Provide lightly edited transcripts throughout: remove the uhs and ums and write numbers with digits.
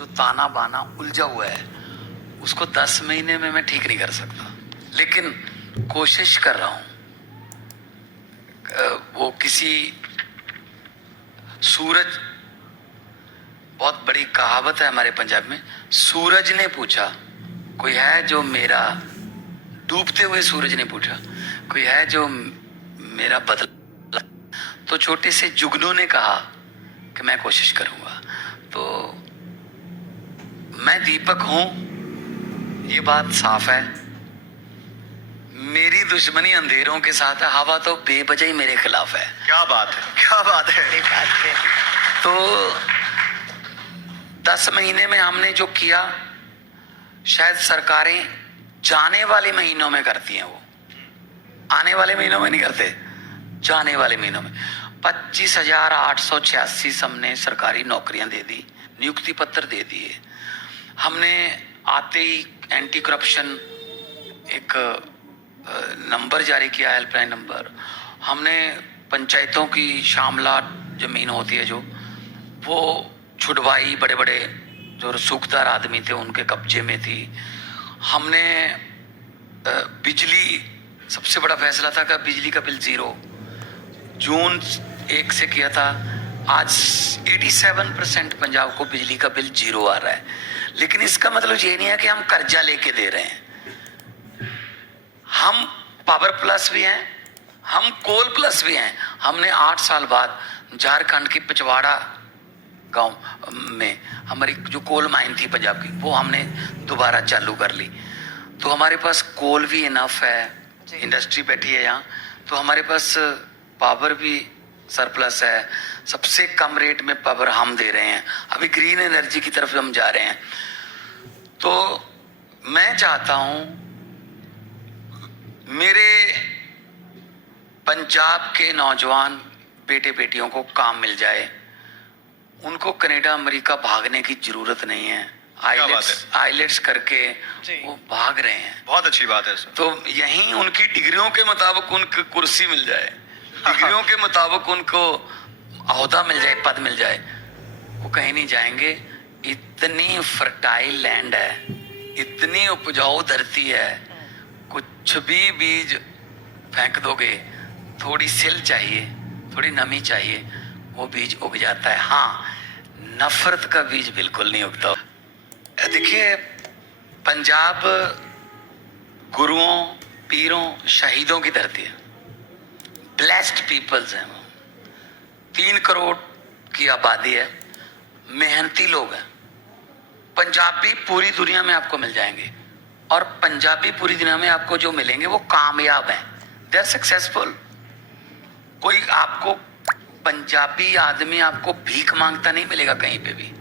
जो ताना बाना उलझा हुआ है उसको 10 महीने में मैं ठीक नहीं कर सकता, लेकिन कोशिश कर रहा हूं। वो किसी सूरज, बहुत बड़ी कहावत है हमारे पंजाब में, सूरज ने पूछा कोई है जो मेरा, डूबते हुए सूरज ने पूछा कोई है जो मेरा बदला, तो छोटे से जुगनू ने कहा कि मैं कोशिश करूंगा। तो मैं दीपक हूं, ये बात साफ है। मेरी दुश्मनी अंधेरों के साथ है, हवा तो बेवजह ही मेरे खिलाफ है। क्या बात है, क्या बात है। तो 10 महीने में हमने जो किया, शायद सरकारें जाने वाले महीनों में करती हैं, वो आने वाले महीनों में नहीं करते, जाने वाले महीनों में 25,886 हमने सरकारी नौकरियां दे दी, नियुक्ति पत्र दे दिए। हमने आते ही एंटी करप्शन एक नंबर जारी किया, हेल्पलाइन नंबर। हमने पंचायतों की शामला जमीन होती है जो, वो छुड़वाई, बड़े बड़े जो रसूखदार आदमी थे उनके कब्जे में थी। हमने बिजली, सबसे बड़ा फैसला था कि बिजली का बिल 0 जून 1 से किया था। आज 87% पंजाब को बिजली का बिल 0 आ रहा है। लेकिन इसका मतलब ये नहीं है कि हम कर्जा लेके दे रहे हैं। हम पावर प्लस भी हैं, हम कोल प्लस भी हैं। हमने 8 साल बाद झारखंड की पिछवाड़ा गांव में हमारी जो कोल माइन थी पंजाब की, वो हमने दोबारा चालू कर ली। तो हमारे पास कोल भी इनफ है, इंडस्ट्री बैठी है यहाँ, तो हमारे पास पावर भी सरप्लस है। सबसे कम रेट में पावर हम दे रहे हैं। अभी ग्रीन एनर्जी की तरफ हम जा रहे हैं। तो मैं चाहता हूं मेरे पंजाब के नौजवान बेटे बेटियों को काम मिल जाए, उनको कनाडा अमेरिका भागने की जरूरत नहीं है। आइलेट्स करके वो भाग रहे हैं। बहुत अच्छी बात है सर। तो यहीं उनकी डिग्रियों के मुताबिक उनको कुर्सी मिल जाए, डिग्रियों के मुताबिक उनको ओहदा मिल जाए, पद मिल जाए, वो कहीं नहीं जाएंगे। इतनी फर्टाइल लैंड है, इतनी उपजाऊ धरती है, कुछ भी बीज फेंक दोगे, थोड़ी सिल चाहिए, थोड़ी नमी चाहिए, वो बीज उग जाता है। हाँ, नफरत का बीज बिल्कुल नहीं उगता। देखिए, पंजाब गुरुओं, पीरों, शहीदों की धरती है। ब्लेस्ड पीपल्स हैं। 3 करोड़ की आबादी है, मेहनती लोग हैं। पंजाबी पूरी दुनिया में आपको मिल जाएंगे, और पंजाबी पूरी दुनिया में आपको जो मिलेंगे वो कामयाब हैं, दे आर सक्सेसफुल। कोई आपको पंजाबी आदमी आपको भीख मांगता नहीं मिलेगा कहीं पे भी।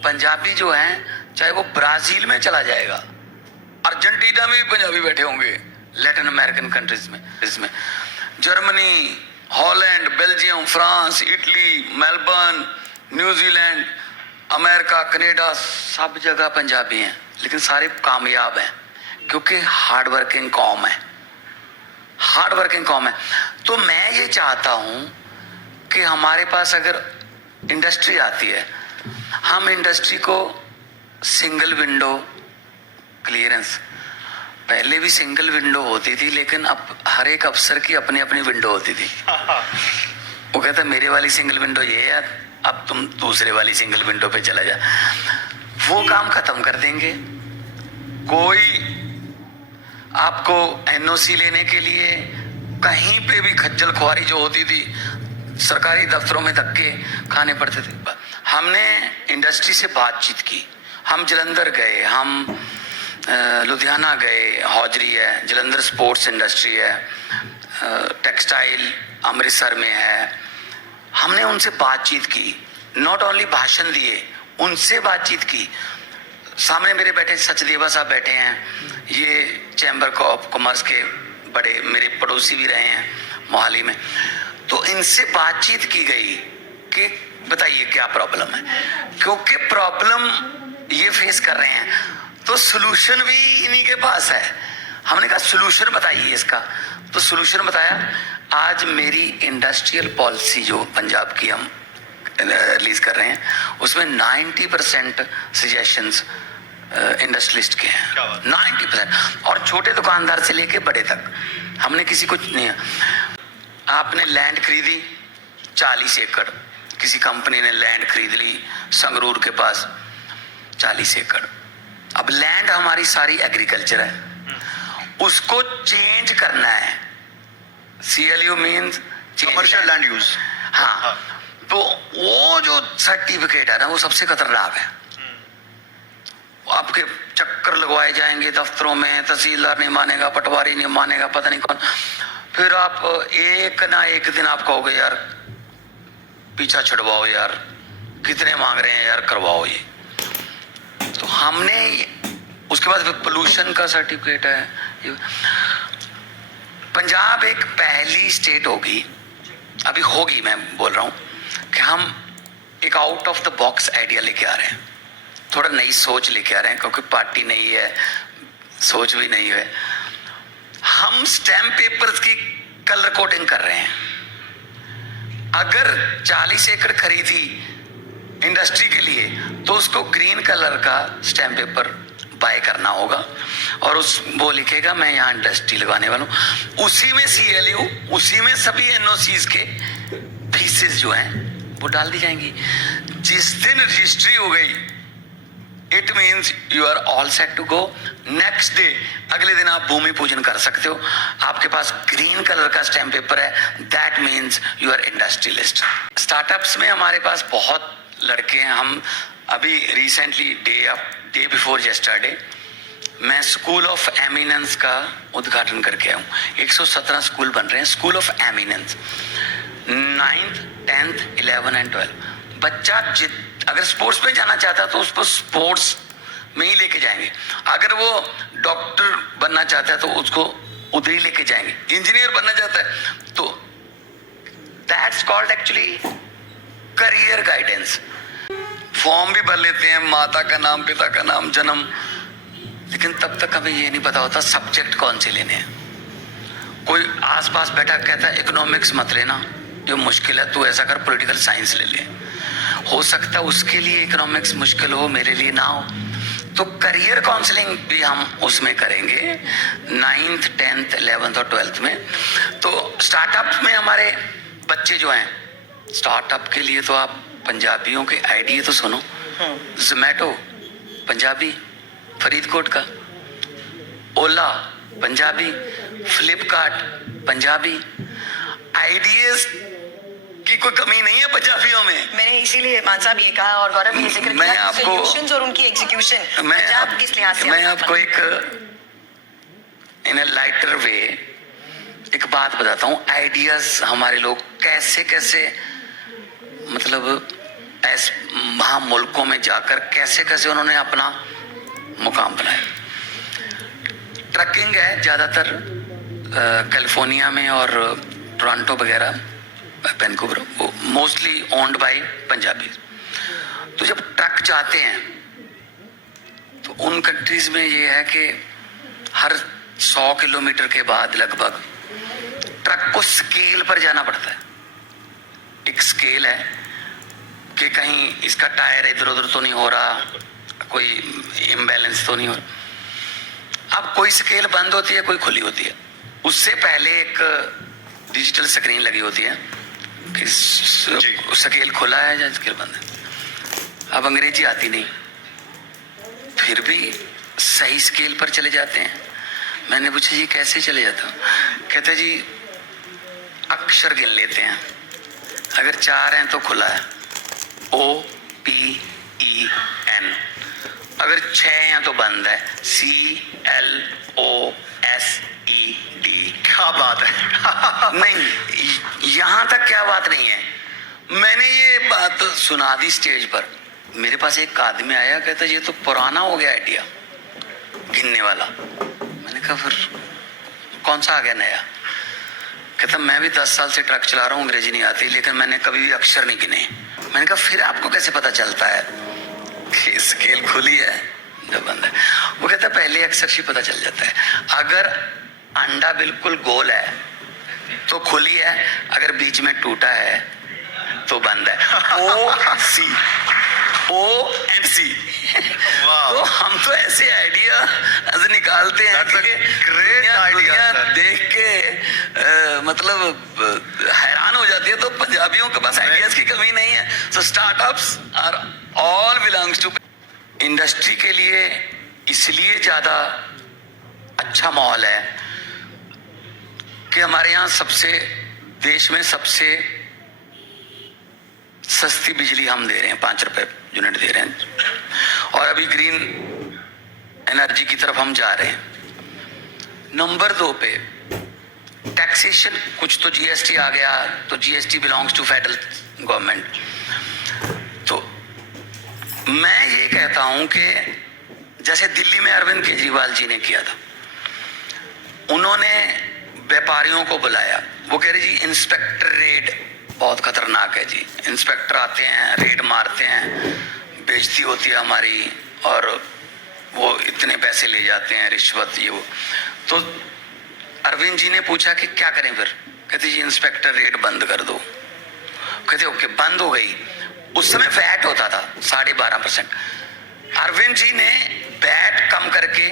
पंजाबी जो हैं, चाहे वो ब्राजील में चला जाएगा, अर्जेंटीना में भी पंजाबी बैठे होंगे, लैटिन अमेरिकन कंट्रीज में, इसमें Germany, Holland, Belgium, France, Italy, Melbourne, New Zealand, America, Canada, सब जगह पंजाबी हैं। लेकिन सारे कामयाब हैं, क्योंकि हार्ड वर्किंग कौम है, हार्ड वर्किंग कौम है। तो मैं ये चाहता हूं कि हमारे पास अगर इंडस्ट्री आती है, हम इंडस्ट्री को सिंगल विंडो क्लियरेंस, पहले भी सिंगल विंडो होती थी, लेकिन अब हर एक अफसर की अपनी अपनी विंडो होती थी। वो कहता मेरे वाली सिंगल विंडो ये है, अब तुम दूसरे वाली सिंगल विंडो पे चला जा। वो काम खत्म कर देंगे। कोई आपको एनओसी लेने के लिए कहीं पे भी खज्जल खुआरी जो होती थी, सरकारी दफ्तरों में धक्के खाने पड़ते थे। हमने इंडस्ट्री से बातचीत की, हम जलंधर गए, हम लुधियाना गए, हौजरी है, जलंधर स्पोर्ट्स इंडस्ट्री है, टेक्सटाइल अमृतसर में है। हमने उनसे बातचीत की, नॉट ओनली भाषण दिए, उनसे बातचीत की। सामने मेरे बैठे सचदेवा साहब बैठे हैं, ये चैम्बर ऑफ कॉमर्स के बड़े मेरे पड़ोसी भी रहे हैं मोहाली में। तो इनसे बातचीत की गई कि बताइए क्या प्रॉब्लम है, क्योंकि प्रॉब्लम ये फेस कर रहे हैं तो सोल्यूशन भी इन्हीं के पास है। हमने कहा सोल्यूशन बताइए इसका, तो सोल्यूशन बताया। आज मेरी इंडस्ट्रियल पॉलिसी जो पंजाब की हम रिलीज कर रहे हैं, उसमें 90% सजेशंस इंडस्ट्रियलिस्ट के हैं। क्या बात? 90%, और छोटे दुकानदार से लेके बड़े तक, हमने किसी को नहीं। आपने लैंड खरीदी 40 एकड़, किसी कंपनी ने लैंड खरीद ली संगरूर के पास 40 एकड़। अब लैंड हमारी सारी एग्रीकल्चर है, उसको चेंज करना है। CLU means commercial land use. हाँ, तो वो जो सर्टिफिकेट है ना, वो सबसे खतरनाक है। आपके चक्कर लगवाए जाएंगे दफ्तरों में, तहसीलदार नहीं मानेगा, पटवारी नहीं मानेगा, पता नहीं कौन। फिर आप एक ना एक दिन आप कहोगे यार पीछा छुड़वाओ यार, कितने मांग रहे हैं यार, करवाओ ये। तो हमने उसके बाद पोल्यूशन का सर्टिफिकेट है। पंजाब एक पहली स्टेट होगी, अभी होगी, मैं बोल रहा हूं कि हम एक out of the box idea लेके आ रहे हैं, थोड़ा नई सोच लेके आ रहे हैं, क्योंकि पार्टी नहीं है, सोच भी नहीं है। हम स्टैम्प पेपर्स की कलर कोडिंग कर रहे हैं। अगर 40 एकड़ खरीदी इंडस्ट्री के लिए, तो उसको ग्रीन कलर का स्टैम्प पेपर बाय करना होगा, और उस वो लिखेगा मैं यहाँ इंडस्ट्री लगाने वाला हूँ। उसी में CLU, उसी में सभी NOCs के फीसेस जो हैं वो डाल दी जाएंगी। जिस दिन रजिस्ट्री हो गई, it means you are all set to go. Next day, अगले दिन आप भूमि पूजन कर सकते हो, आपके पास ग्रीन कलर का स्टैम्प पेपर है, that means you are industrialist. Startups में हमारे पास बहुत लड़के हैं। हम अभी रिसेंटली डे बिफोर यस्टरडे मैं स्कूल ऑफ एमिनेंस का उद्घाटन करके आया हूँ। 117 स्कूल बन रहे हैं, school of eminence, 9th 10th 11 and 12। बच्चा अगर स्पोर्ट्स में जाना चाहता है तो उसको स्पोर्ट्स में ही लेके जाएंगे, अगर वो डॉक्टर बनना चाहता है तो उसको उधर ही लेके जाएंगे, इंजीनियर बनना चाहता है तो that's called actually career guidance. Form भी भर लेते हैं, माता का नाम, पिता का नाम, जन्म, लेकिन तब तक हमें ये नहीं पता होता सब्जेक्ट कौन से लेने हैं। कोई आसपास बैठा कहता है इकोनॉमिक्स मत लेना, ये मुश्किल है, तू ऐसा कर पॉलिटिकल साइंस ले ले। हो सकता है उसके लिए इकोनॉमिक्स मुश्किल हो, मेरे लिए ना हो। तो करियर काउंसलिंग भी हम उसमें करेंगे 9th 10th 11th और 12th में। तो स्टार्टअप में हमारे बच्चे जो हैं, स्टार्टअप के लिए तो आप पंजाबियों के आइडिया तो सुनो। जोमेटो पंजाबी, फरीदकोट का, ओला पंजाबी, फ्लिपकार्ट पंजाबी। आइडियाज की कोई कमी नहीं है पंजाबियों में। मैंने इसीलिए मान साहब ये कहा और गौरव ने जिक्र मैं किया आपको- सॉल्यूशंस और उनकी एग्जीक्यूशन पंजाब किस लिहाज से मैं आपको एक इन लाइटर वे एक बात बताता हूँ। आइडियाज हमारे लोग कैसे कैसे मतलब वहाँ मुल्कों में जाकर कैसे कैसे उन्होंने अपना मुकाम बनाया। ट्रकिंग है ज़्यादातर कैलिफोर्निया में और टोरंटो वगैरह, वैंकूवर, वो मोस्टली ओन्ड बाय पंजाबी। तो जब ट्रक जाते हैं तो उन कंट्रीज में ये है कि हर 100 किलोमीटर के बाद लगभग ट्रक को स्केल पर जाना पड़ता है। एक स्केल है कि कहीं इसका टायर इधर उधर तो नहीं हो रहा, कोई इम्बैलेंस तो नहीं हो रहा। अब कोई स्केल बंद होती है, कोई खुली होती है। उससे पहले एक डिजिटल स्क्रीन लगी होती है कि स्केल खुला है या स्केल बंद है। अब अंग्रेजी आती नहीं, फिर भी सही स्केल पर चले जाते हैं। मैंने पूछा जी कैसे चले जाता हूँ? कहते जी अक्षर गिन लेते हैं, अगर 4 हैं तो खुला है OPEN, अगर 6 हैं तो बंद है CLOSED। क्या बात है। नहीं, यहां तक क्या बात नहीं है। मैंने ये बात सुना दी स्टेज पर। मेरे पास एक आदमी आया, कहता ये तो पुराना हो गया आइडिया गिनने वाला। मैंने कहा फिर कौन सा आ गया नया? कहता मैं भी 10 साल से ट्रक चला रहा हूँ, अंग्रेजी नहीं आती, लेकिन मैंने कभी भी अक्षर नहीं गिने। मैंने कहा फिर आपको कैसे पता चलता है कि स्केल खुली है या बंद है? वो कहता पहले अक्षर से पता चल जाता है। अगर अंडा बिल्कुल गोल है तो खुली है, अगर बीच में टूटा है तो बंद है। ONC। तो हम तो ऐसे आइडिया निकालते हैं That's a कि great idea, दुनिया sir. देख के मतलब हैरान हो जाती है। तो पंजाबियों के पास आइडियाज की कमी नहीं है। So startups are all belongs to industry के लिए इसलिए ज्यादा अच्छा माहौल है कि हमारे यहाँ देश में सबसे सस्ती बिजली हम दे रहे हैं, 5 रुपए यूनिट दे रहे हैं, और अभी ग्रीन एनर्जी की तरफ हम जा रहे हैं। नंबर 2 पे टैक्सेशन, कुछ तो जीएसटी आ गया, तो GST belongs to federal government. तो मैं ये कहता हूं कि जैसे दिल्ली में अरविंद केजरीवाल जी ने किया था, उन्होंने व्यापारियों को बुलाया, वो कह रहे जी इंस्पेक्टर रेड बहुत खतरनाक है जी, इंस्पेक्टर आते हैं, रेड मारते हैं, बेइज्जती होती है हमारी, और वो इतने पैसे ले जाते हैं, रिश्वत ये वो। तो अरविंद जी ने पूछा कि क्या करें फिर? कहते जी इंस्पेक्टर रेड बंद कर दो। कहते ओके, बंद हो गई। उस समय वैट होता था 12.5%, अरविंद जी ने वैट कम करके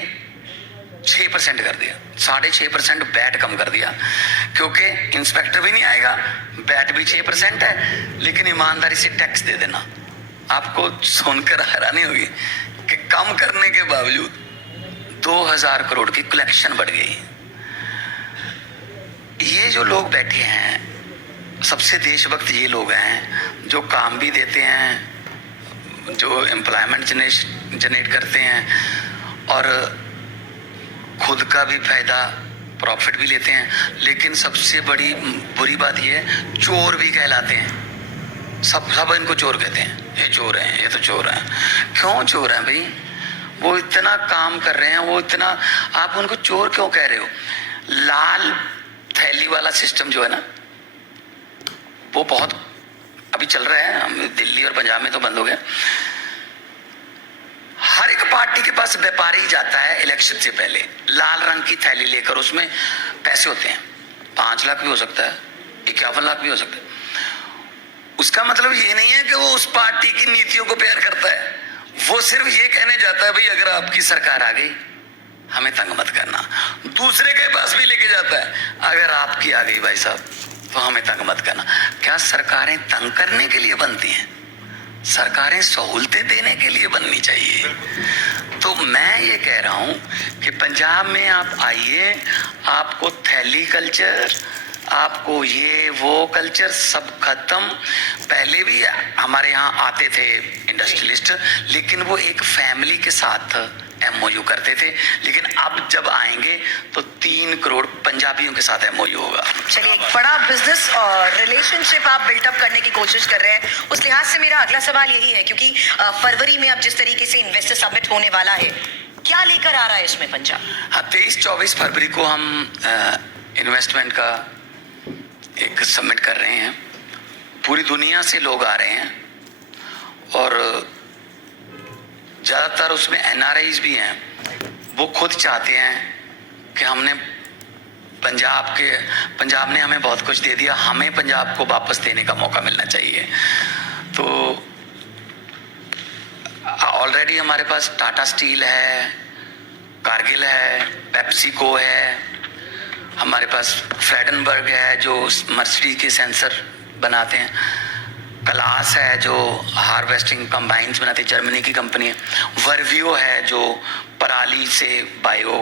6% कर दिया, 6.5% वैट कम कर दिया, क्योंकि इंस्पेक्टर भी नहीं आएगा, वैट भी 6% है, लेकिन ईमानदारी से टैक्स दे देना। आपको सुनकर हैरानी होगी कि कम करने के बावजूद 2000 करोड़ की कलेक्शन बढ़ गई। ये जो लोग बैठे हैं, सबसे देशभक्त ये लोग हैं जो काम भी देते हैं, जो एम्प्लॉयमेंट जनरेट करते हैं, और खुद का भी फायदा, प्रॉफिट भी लेते हैं। लेकिन सबसे बड़ी बुरी बात ये है, चोर भी कहलाते हैं। सब इनको चोर कहते हैं, ये चोर हैं, ये तो चोर हैं। क्यों चोर हैं भाई? वो इतना काम कर रहे हैं, वो इतना, आप उनको चोर क्यों कह रहे हो? लाल थैली वाला सिस्टम जो है ना, वो बहुत अभी चल रहा है, दिल्ली और पंजाब में तो बंद हो गया। हर एक पार्टी के पास व्यापारी जाता है इलेक्शन से पहले लाल रंग की थैली लेकर, उसमें पैसे होते हैं, 5 लाख भी हो सकता है, 51 लाख भी हो सकता है। उसका मतलब ये नहीं है कि वो उस पार्टी की नीतियों को प्यार करता है, वो सिर्फ ये कहने जाता है भाई अगर आपकी सरकार आ गई हमें तंग मत करना। दूसरे के पास भी लेके जाता है, अगर आपकी आ गई भाई साहब तो हमें तंग मत करना। क्या सरकारें तंग करने के लिए बनती हैं? सरकारें सहूलतें देने के लिए बननी चाहिए। तो मैं ये कह रहा हूं कि पंजाब में आप आइए, आपको थैली कल्चर, आपको ये वो कल्चर सब खत्म। पहले भी हमारे यहाँ आते थे इंडस्ट्रियलिस्ट, लेकिन वो एक फैमिली के साथ MOU करते थे, लेकिन अब जब आएंगे तो 3 करोड़ पंजाबियों के साथ MOU होगा। चलिए, एक बड़ा बिजनेस और रिलेशनशिप आप बिल्टअप करने की कोशिश कर रहे हैं। उस लिहाज से मेरा अगला सवाल यही है, क्योंकि फरवरी में अब जिस तरीके से इन्वेस्टर समिट होने वाला है, क्या लेकर आ रहा है इसमें पंजाब? हाँ, 23-24 फरवरी को हम इन्वेस्टमेंट का एक समिट कर रहे हैं। पूरी दुनिया से लोग आ रहे हैं, और ज़्यादातर उसमें NRIs भी हैं। वो खुद चाहते हैं कि पंजाब ने हमें बहुत कुछ दे दिया, हमें पंजाब को वापस देने का मौका मिलना चाहिए। तो ऑलरेडी हमारे पास टाटा स्टील है, कारगिल है, पेप्सिको है, हमारे पास फ्रेडनबर्ग है जो मर्सिडीज के सेंसर बनाते हैं, क्लास है जो हार्वेस्टिंग कंबाइंस बनाती है, जर्मनी की कंपनी है, वर्वियो है जो पराली से बायो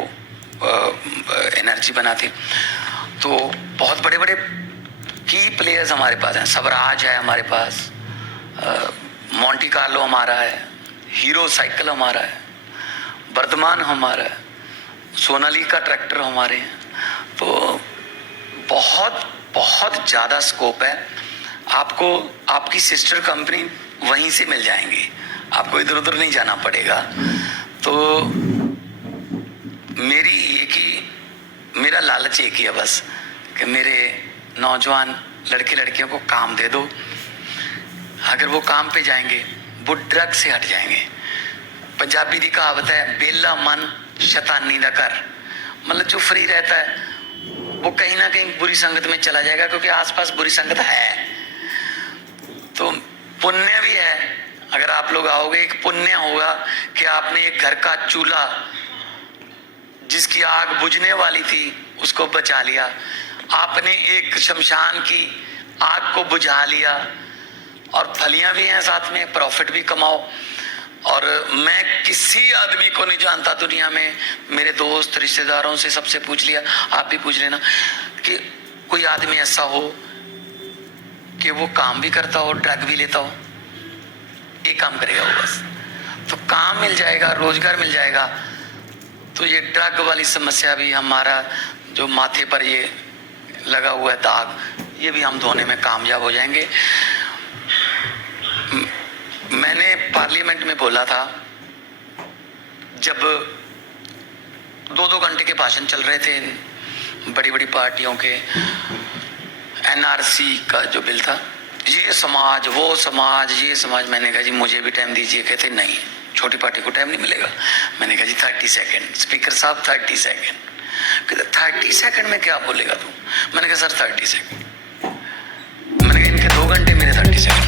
एनर्जी बनाती। तो बहुत बड़े बड़े की प्लेयर्स हमारे पास हैं। स्वराज है हमारे पास, मोंटी कार्लो हमारा है, हीरो साइकिल हमारा है, वर्धमान हमारा है, सोनालिका ट्रैक्टर हमारे हैं। तो बहुत बहुत ज़्यादा स्कोप है। आपको आपकी सिस्टर कंपनी वहीं से मिल जाएंगी, आपको इधर उधर नहीं जाना पड़ेगा। तो मेरा लालच एक ही है बस, कि मेरे नौजवान लड़के लड़कियों को काम दे दो। अगर वो काम पे जाएंगे वो ड्रग से हट जाएंगे। पंजाबी की कहावत है, बेला मन शैतानी दा घर। मतलब जो फ्री रहता है वो कहीं ना कहीं बुरी संगत में चला जाएगा, क्योंकि आसपास बुरी संगत है। तो पुण्य भी है, अगर आप लोग आओगे एक पुण्य होगा कि आपने एक घर का चूल्हा जिसकी आग बुझने वाली थी उसको बचा लिया, आपने एक शमशान की आग को बुझा लिया, और फलियां भी हैं साथ में, प्रॉफिट भी कमाओ। और मैं किसी आदमी को नहीं जानता दुनिया में, मेरे दोस्त रिश्तेदारों से सबसे पूछ लिया, आप भी पूछ लेना, कि कोई आदमी ऐसा हो कि वो काम भी करता हो, ड्रग भी लेता हो, एक काम करेगा वो बस, तो काम मिल जाएगा, रोजगार मिल जाएगा। तो ये ड्रग वाली समस्या भी, हमारा जो माथे पर ये लगा हुआ है दाग, ये भी हम धोने में कामयाब हो जाएंगे। मैंने पार्लियामेंट में बोला था, जब 2-2 घंटे के भाषण चल रहे थे बड़ी बड़ी पार्टियों के, एनआरसी का जो बिल था, ये समाज वो समाज ये समाज, मैंने कहा जी मुझे भी टाइम दीजिए। कहते नहीं, छोटी पार्टी को टाइम नहीं मिलेगा। मैंने कहा जी 30 सेकंड, स्पीकर साहब 30 सेकंड। कहते 30 सेकंड में क्या बोलेगा तू? मैंने कहा सर 30 सेकंड। मैंने कहा इनके 2 घंटे, मेरे 30 सेकंड।